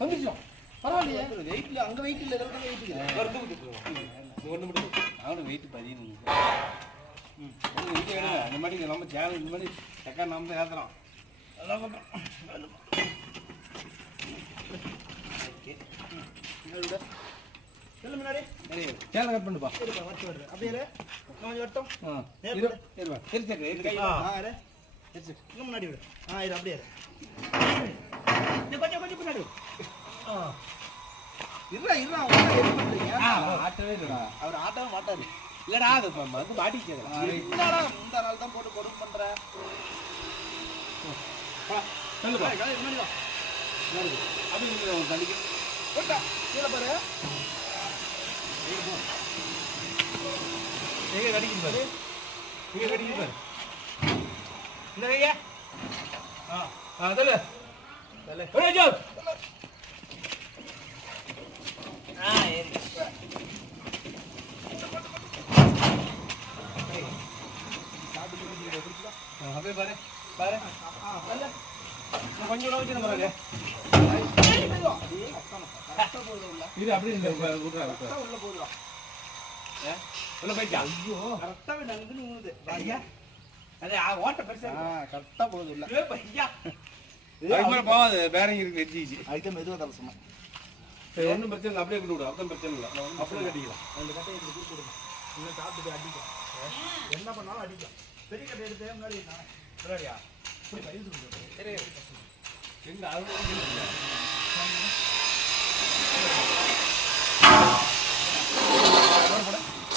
வந்துச்சோம் பரவாயில்லையே வெயிட்ல அங்க வெயிட் இல்ல இதெல்லாம் வெயிட் இருக்குது வருது விட்டுருவோம் ஒண்ணு மட்டும் அவனோட வெயிட் 13 வெயிட் வேணுங்க இந்த மாதிரி நம்ம சேனல் இந்த மாதிரி செக்கா நம்ம தான் ஏத்துறோம் எல்லாம் பண்றோம் ஓகே செல்ல முன்னாடி சேனல் கட் பண்ணுப்பா சரிப்பா வச்சு வர்ற அப்படியே கொஞ்சம் வரட்டும் சரி சரி இன்னும் முன்னாடி விடு இது அப்படியே கொஞ்சம் கொஞ்சம் முன்னாடி இருடா ஆட்டவே இல்லடா அவர் ஆட்டவே மாட்டாரு இல்லடா அது வந்து மாட்டிச்சேடா என்னடா இந்த நாள் தான் போட்டு கொடுக்க பண்ற சொல்லுப்பா முன்னாடி வா அப்படி தள்ளிக்க போட்டா கீழே பாரு எங்க கடிக்குது பாரு எங்க கடிக்குது பாரு இந்த கையா சொல்லு சொல்லு ஒரே ஜோ ஏறி அப்படியே பாரு பாரு கொஞ்சம் வச்சு நம்ம இது அப்படி உள்ள போடுவா உள்ள போயிட்டா ஐயோ கரெக்டா நங்குன்னு ஊதுது ஐயா அது ஓட்ட பெருசா கரெக்டா போகுது உள்ள ஐயா அதுக்கு மேலே போகாது பேரங்க இருக்கு வெச்சிச்சு அதுக்கு மெதுவா தர சொன்னேன் சரி ஒன்றும் பிரச்சனை இல்லை அப்படியே கொண்டு விடு அப்பதான் பிரச்சனை இல்லை அப்படியே கட்டிக்கலாம் அந்த கட்டையை எடுத்து கொடுங்க இன்னும் சாப்பிட்டு அடிக்கும் என்ன பண்ணாலும் அடிக்கும் பெரிய கட்டை எடுத்து முன்னாடி முன்னாடியா இப்படி பயிர் சரி எங்க அது